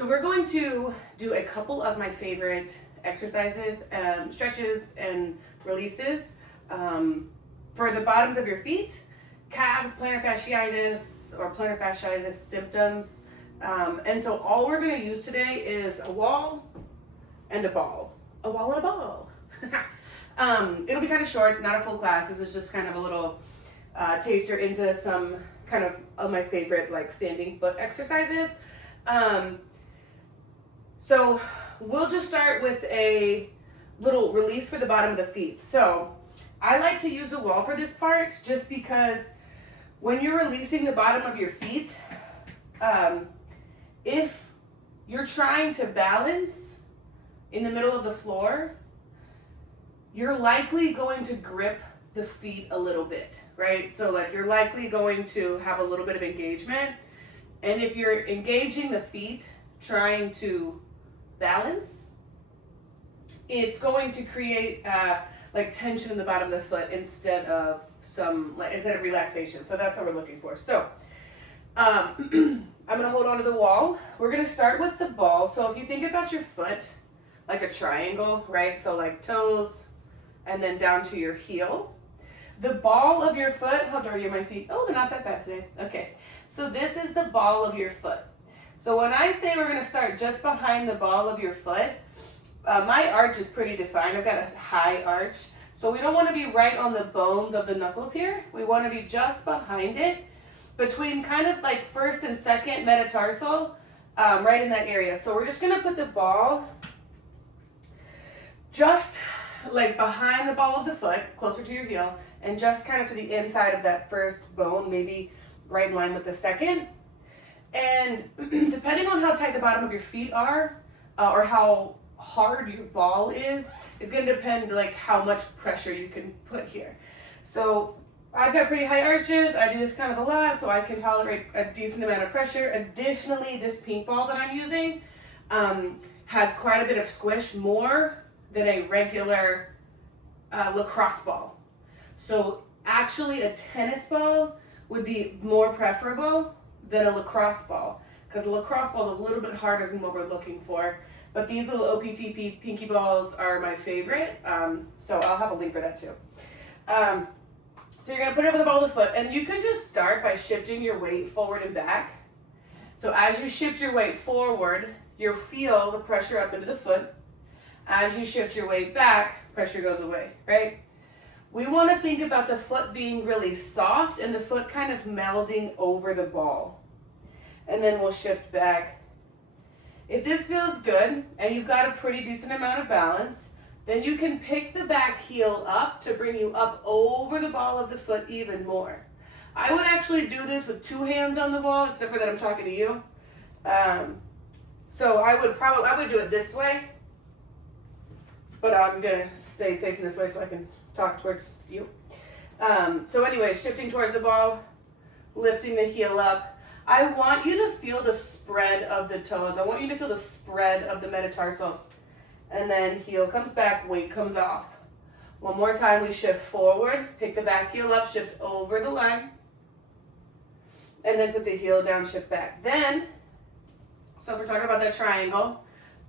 So we're going to do a couple of my favorite exercises, stretches and releases for the bottoms of your feet, calves, plantar fasciitis or plantar fasciitis symptoms. And so all we're going to use today is a wall and a ball. A wall and a ball. It'll be kind of short, not a full class. This is just kind of a little taster into some kind of my favorite like standing foot exercises. So we'll just start with a little release for the bottom of the feet. So I like to use a wall for this part just because when you're releasing the bottom of your feet, if you're trying to balance in the middle of the floor, you're likely going to grip the feet a little bit, right? So like you're likely going to have a little bit of engagement. And if you're engaging the feet, trying to balance, it's going to create like tension in the bottom of the foot instead of relaxation. So that's what we're looking for. So I'm gonna hold on to the wall. We're gonna start with the ball. So if you think about your foot like a triangle, right? So like toes and then down to your heel. The ball of your foot, how dirty are my feet? Oh, they're not that bad today. Okay, so this is the ball of your foot. So when I say we're gonna start just behind the ball of your foot, my arch is pretty defined. I've got a high arch. So we don't wanna be right on the bones of the knuckles here. We wanna be just behind it, between kind of like first and second metatarsal, right in that area. So we're just gonna put the ball just like behind the ball of the foot, closer to your heel, and just kind of to the inside of that first bone, maybe right in line with the second. And depending on how tight the bottom of your feet are, or how hard your ball is going to depend like how much pressure you can put here. So I've got pretty high arches. I do this kind of a lot, so I can tolerate a decent amount of pressure. Additionally, this pink ball that I'm using has quite a bit of squish, more than a regular lacrosse ball. So actually a tennis ball would be more preferable than a lacrosse ball, because a lacrosse ball is a little bit harder than what we're looking for. But these little OPTP pinky balls are my favorite, so I'll have a link for that too. So you're gonna put it over the ball of the foot, and you can just start by shifting your weight forward and back. So as you shift your weight forward, you'll feel the pressure up into the foot. As you shift your weight back, pressure goes away, right? We want to think about the foot being really soft and the foot kind of melding over the ball. And then we'll shift back. If this feels good and you've got a pretty decent amount of balance, then you can pick the back heel up to bring you up over the ball of the foot even more. I would actually do this with two hands on the ball, except for that I'm talking to you. So I would do it this way, but I'm gonna stay facing this way so I can talk towards you. So anyway, shifting towards the ball, lifting the heel up. I want you to feel the spread of the toes. I want you to feel the spread of the metatarsals. And then heel comes back, weight comes off. One more time, we shift forward, pick the back heel up, shift over the line, and then put the heel down, shift back. Then, so if we're talking about that triangle,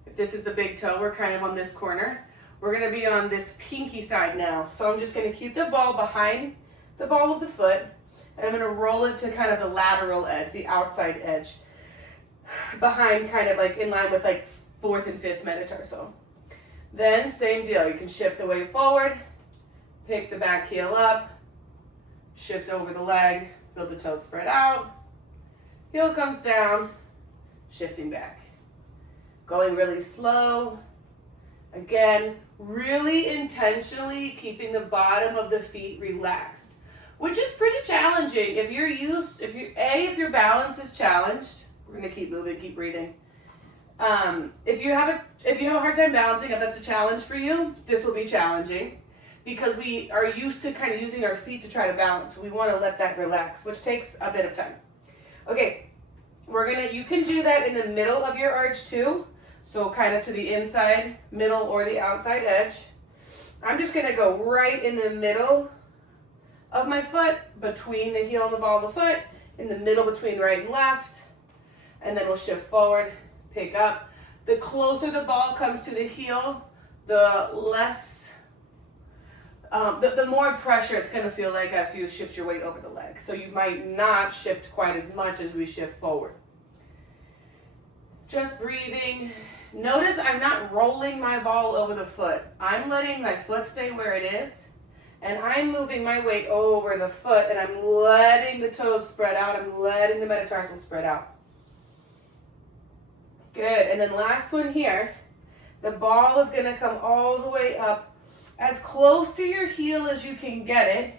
if this is the big toe, we're kind of on this corner. We're gonna be on this pinky side now. So I'm just gonna keep the ball behind the ball of the foot, and I'm gonna roll it to kind of the lateral edge, the outside edge, behind kind of like in line with like fourth and fifth metatarsal. Then same deal, you can shift the weight forward, pick the back heel up, shift over the leg, feel the toes spread out, heel comes down, shifting back. Going really slow. Again, really intentionally keeping the bottom of the feet relaxed, which is pretty challenging. If your balance is challenged, we're gonna keep moving, keep breathing. If you have a hard time balancing, if that's a challenge for you, this will be challenging because we are used to kind of using our feet to try to balance. We want to let that relax, which takes a bit of time. Okay, you can do that in the middle of your arch too. So kind of to the inside, middle, or the outside edge. I'm just gonna go right in the middle of my foot, between the heel and the ball of the foot, in the middle between right and left, and then we'll shift forward, pick up. The closer the ball comes to the heel, the less, the more pressure it's going to feel like after you shift your weight over the leg. So you might not shift quite as much as we shift forward. Just breathing. Notice I'm not rolling my ball over the foot. I'm letting my foot stay where it is, and I'm moving my weight over the foot, and I'm letting the toes spread out. I'm letting the metatarsal spread out. Good. And then last one here. The ball is going to come all the way up as close to your heel as you can get it,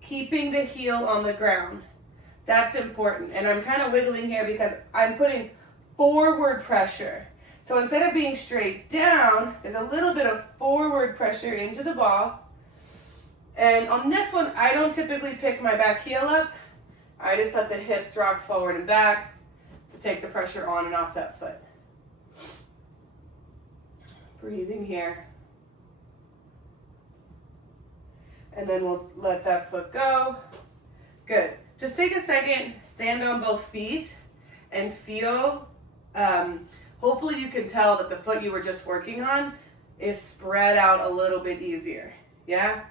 keeping the heel on the ground. That's important. And I'm kind of wiggling here because I'm putting forward pressure. So instead of being straight down, there's a little bit of forward pressure into the ball. And on this one, I don't typically pick my back heel up. I just let the hips rock forward and back to take the pressure on and off that foot. Breathing here. And then we'll let that foot go. Good. Just take a second, stand on both feet, and feel, hopefully you can tell that the foot you were just working on is spread out a little bit easier. Yeah?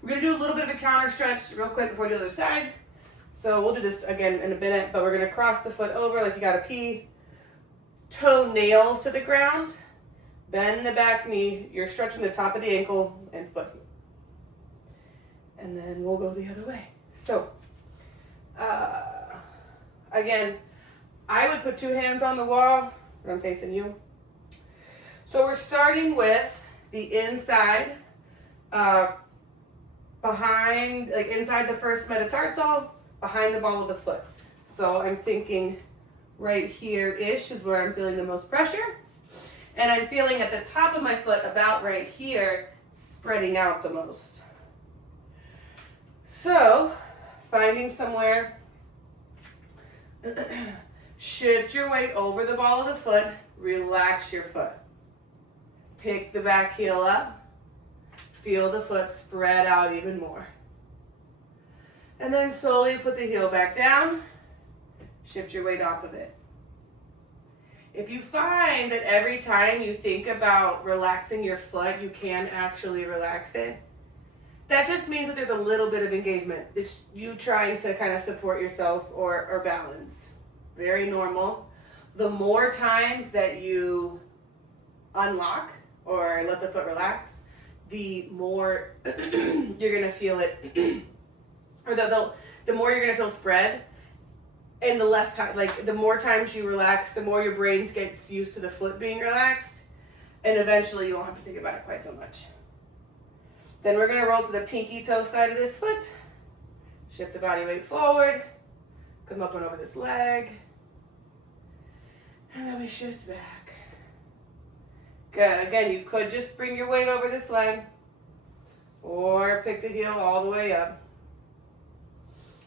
We're going to do a little bit of a counter stretch real quick before we do the other side. So we'll do this again in a minute, but we're going to cross the foot over like you got to pee. Toe nails to the ground. Bend the back knee. You're stretching the top of the ankle and foot. And then we'll go the other way. So, again, I would put 2 hands on the wall, but I'm facing you. So we're starting with the inside, behind, like inside the first metatarsal, behind the ball of the foot. So I'm thinking right here-ish is where I'm feeling the most pressure. And I'm feeling at the top of my foot, about right here, spreading out the most. So, finding somewhere, shift your weight over the ball of the foot, relax your foot. Pick the back heel up, feel the foot spread out even more. And then slowly put the heel back down, shift your weight off of it. If you find that every time you think about relaxing your foot, you can actually relax it, that just means that there's a little bit of engagement. It's you trying to kind of support yourself or balance. Very normal. The more times that you unlock or let the foot relax, the more you're going to feel it, or the more you're going to feel spread. And the less time, like the more times you relax, the more your brain gets used to the foot being relaxed, and eventually you won't have to think about it quite so much. Then we're gonna roll to the pinky toe side of this foot, shift the body weight forward, come up and over this leg, and then we shift back. Good, again, you could just bring your weight over this leg, or pick the heel all the way up.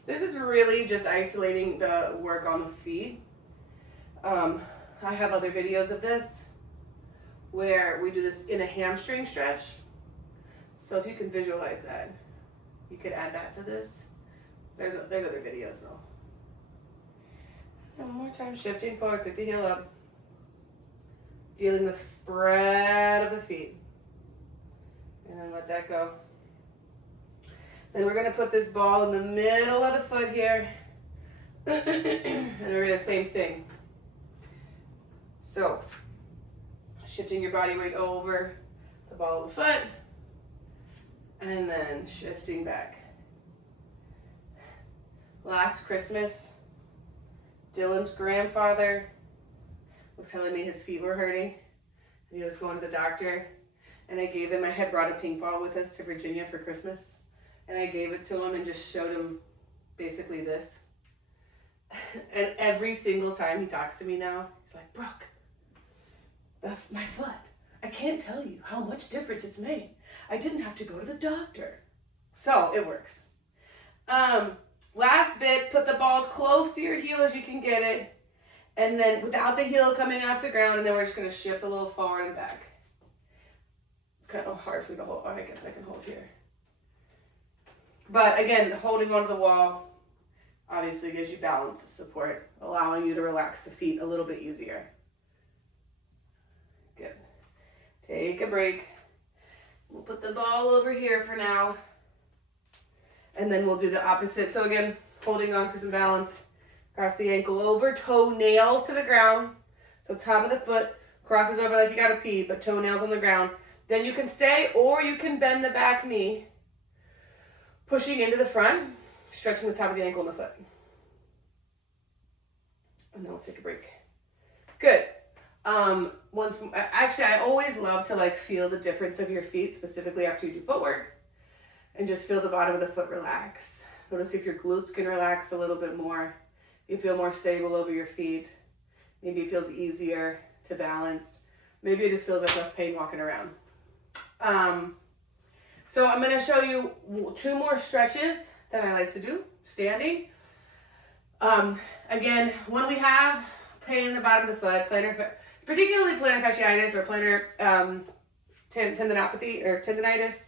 This is really just isolating the work on the feet. I have other videos of this where we do this in a hamstring stretch. So if you can visualize that, you could add that to this. There's other videos though. And one more time, shifting forward, pick the heel up. Feeling the spread of the feet. And then let that go. Then we're going to put this ball in the middle of the foot here. And we're going to do the same thing. So, shifting your body weight over the ball of the foot. And then shifting back. Last Christmas, Dylan's grandfather was telling me his feet were hurting. And he was going to the doctor. And I had brought a ping ball with us to Virginia for Christmas. And I gave it to him and just showed him basically this. And every single time he talks to me now, he's like, Brooke, my foot, I can't tell you how much difference it's made. I didn't have to go to the doctor. So it works. Last bit, put the ball as close to your heel as you can get it. And then without the heel coming off the ground, and then we're just going to shift a little forward and back. It's kind of hard for me to hold. Oh, I guess I can hold here. But again, holding onto the wall obviously gives you balance support, allowing you to relax the feet a little bit easier. Good. Take a break. We'll put the ball over here for now. And then we'll do the opposite. So again, holding on for some balance. Cross the ankle over, toenails to the ground. So top of the foot crosses over like you gotta pee, but toenails on the ground. Then you can stay, or you can bend the back knee, pushing into the front, stretching the top of the ankle and the foot. And then we'll take a break. Good. Actually, I always love to like feel the difference of your feet, specifically after you do footwork, and just feel the bottom of the foot relax. Notice if your glutes can relax a little bit more. You feel more stable over your feet. Maybe it feels easier to balance. Maybe it just feels like less pain walking around. So I'm going to show you 2 more stretches that I like to do standing. Again, when we have pain in the bottom of the foot, particularly plantar fasciitis or plantar tendinopathy or tendinitis,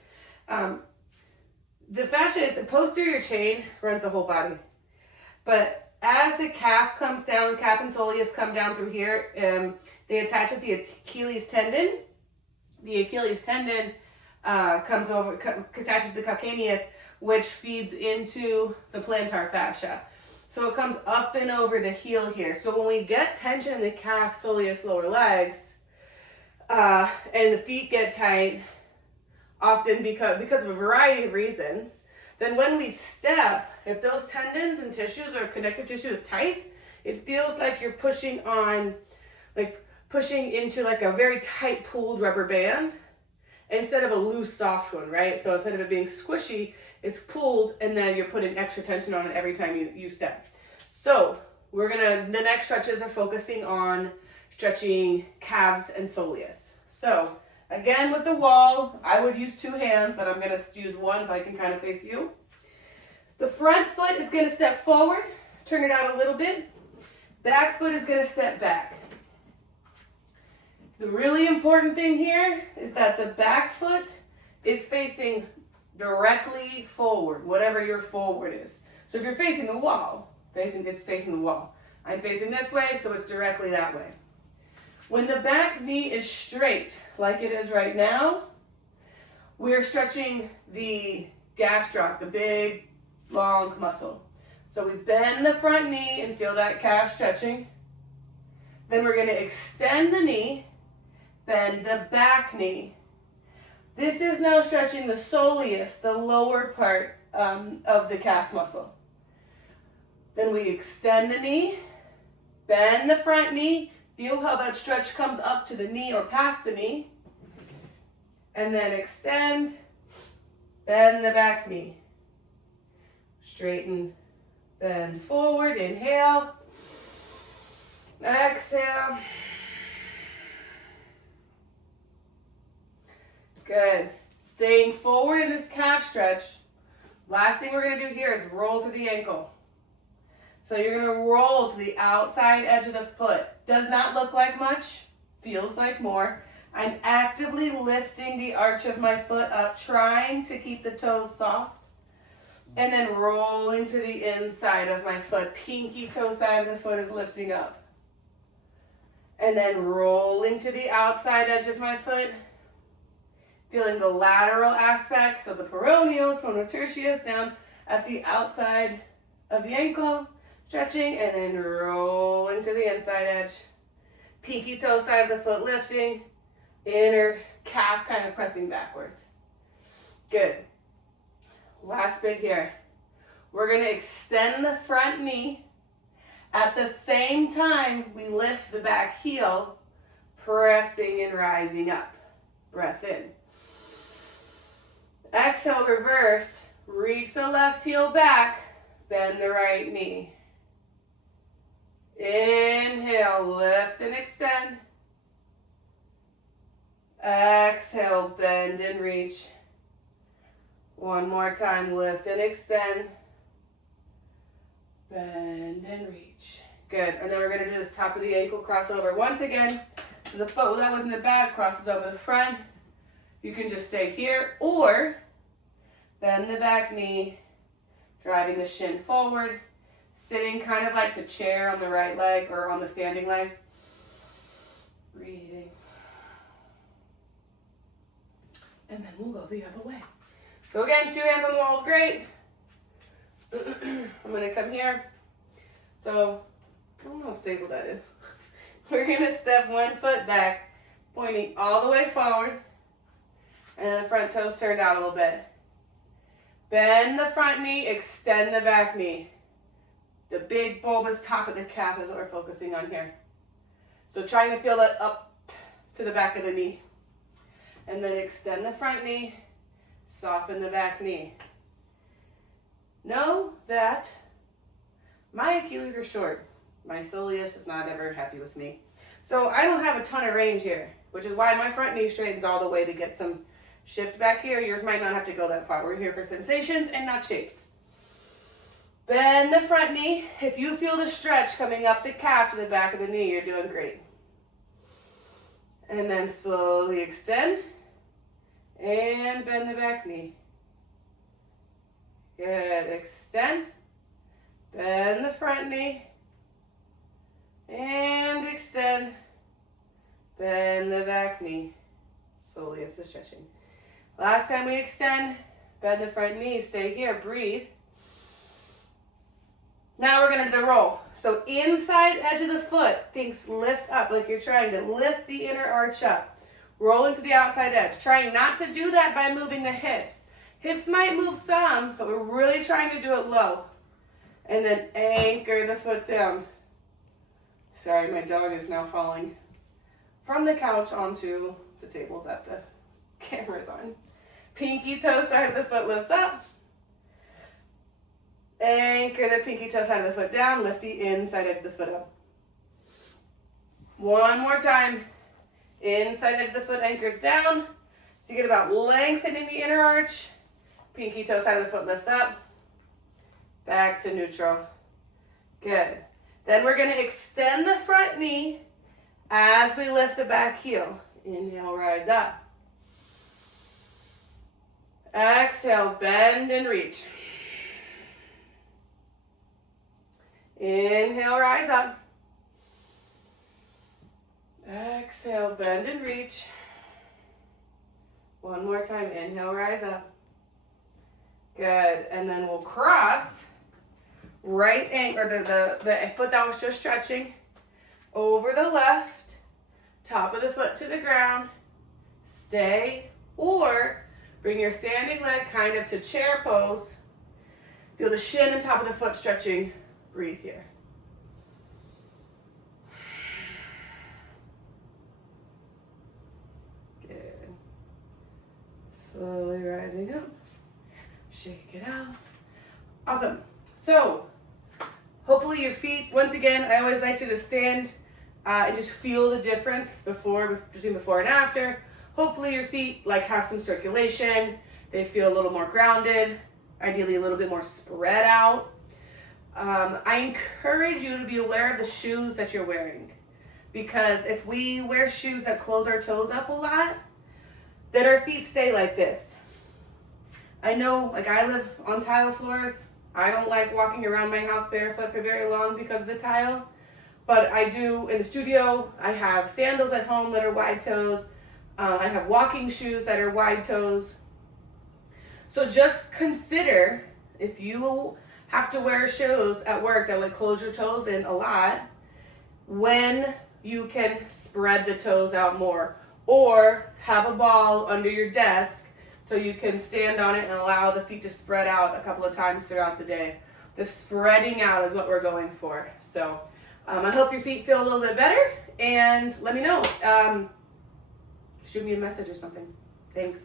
the fascia is the posterior chain runs the whole body. But as the calf comes down, calf and soleus come down through here, they attach at the Achilles tendon. The Achilles tendon comes over, attaches the calcaneus, which feeds into the plantar fascia. So it comes up and over the heel here. So when we get tension in the calf, soleus, lower legs, and the feet get tight, often because of a variety of reasons, then when we step, if those tendons and tissues or connective tissue is tight, it feels like you're pushing into like a very tight pulled rubber band instead of a loose soft one, right? So instead of it being squishy, it's pulled and then you're putting extra tension on it every time you step. So the next stretches are focusing on stretching calves and soleus. So again, with the wall, I would use 2 hands, but I'm gonna use one so I can kind of face you. The front foot is gonna step forward, turn it out a little bit. Back foot is gonna step back. The really important thing here is that the back foot is facing directly forward, whatever your forward is. So if you're facing the wall, it's facing the wall. I'm facing this way, so it's directly that way. When the back knee is straight, like it is right now, we're stretching the gastroc, the big, long muscle. So we bend the front knee and feel that calf stretching. Then we're going to extend the knee, bend the back knee. This is now stretching the soleus, the lower part of the calf muscle. Then we extend the knee, bend the front knee, feel how that stretch comes up to the knee or past the knee, and then extend, bend the back knee. Straighten, bend forward, inhale, exhale. Good. Staying forward in this calf stretch. Last thing we're going to do here is roll through the ankle. So you're going to roll to the outside edge of the foot. Does not look like much, feels like more. I'm actively lifting the arch of my foot up, trying to keep the toes soft. And then rolling to the inside of my foot. Pinky toe side of the foot is lifting up. And then rolling to the outside edge of my foot. Feeling the lateral aspects of the peroneal, pronotertius down at the outside of the ankle. Stretching and then rolling to the inside edge. Pinky toe side of the foot lifting. Inner calf kind of pressing backwards. Good. Last bit here. We're going to extend the front knee. At the same time, we lift the back heel, pressing and rising up. Breath in. Exhale, reverse. Reach the left heel back. Bend the right knee. Inhale, lift and extend. Exhale, bend and reach. One more time, lift and extend. Bend and reach. Good, and then we're going to do this top of the ankle crossover. Once again, so the foot that was in the back crosses over the front. You can just stay here, or bend the back knee, driving the shin forward, sitting kind of like to chair on the right leg or on the standing leg. Breathing. And then we'll go the other way. So again, 2 hands on the wall is great. I'm gonna come here. So, I don't know how stable that is. We're gonna step 1 foot back, pointing all the way forward, and then the front toes turned out a little bit. Bend the front knee, extend the back knee. The big bulbous top of the calf is what we're focusing on here. So trying to feel that up to the back of the knee. And then extend the front knee, soften the back knee. Know that my Achilles are short. My soleus is not ever happy with me. So I don't have a ton of range here, which is why my front knee straightens all the way to get some shift back here. Yours might not have to go that far. We're here for sensations and not shapes. Bend the front knee. If you feel the stretch coming up the calf to the back of the knee, you're doing great. And then slowly extend and bend the back knee. Good. Extend, bend the front knee, and extend, bend the back knee. Slowly, it's the stretching. Last time we extend, bend the front knee, stay here, breathe. Now we're gonna do the roll. So inside edge of the foot, things lift up like you're trying to lift the inner arch up. Rolling to the outside edge. Trying not to do that by moving the hips. Hips might move some, but we're really trying to do it low. And then anchor the foot down. Sorry, my dog is now falling from the couch onto the table that the camera's on. Pinky toe side of the foot lifts up. Anchor the pinky toe side of the foot down. Lift the inside edge of the foot up. One more time. Inside edge of the foot anchors down. Thinking about lengthening the inner arch. Pinky toe side of the foot lifts up. Back to neutral. Good. Then we're going to extend the front knee as we lift the back heel. Inhale, rise up. Exhale, bend and reach. Inhale, rise up. Exhale, bend and reach. One more time, inhale, rise up. Good, and then we'll cross right ankle, or the foot that was just stretching, over the left, top of the foot to the ground, stay, or bring your standing leg kind of to chair pose. Feel the shin and top of the foot stretching. Breathe here. Good. Slowly rising up. Shake it out. Awesome. So, hopefully your feet, once again, I always like to just stand and just feel the difference between before and after. Hopefully your feet have some circulation. They feel a little more grounded, ideally a little bit more spread out. I encourage you to be aware of the shoes that you're wearing, because if we wear shoes that close our toes up a lot, then our feet stay like this. I know, I live on tile floors. I don't like walking around my house barefoot for very long because of the tile, but I do in the studio. I have sandals at home that are wide toes. I have walking shoes that are wide toes. So just consider, if you have to wear shoes at work that close your toes in a lot, when you can spread the toes out more, or have a ball under your desk so you can stand on it and allow the feet to spread out a couple of times throughout the day. The spreading out is what we're going for. So I hope your feet feel a little bit better, and let me know. Shoot me a message or something. Thanks.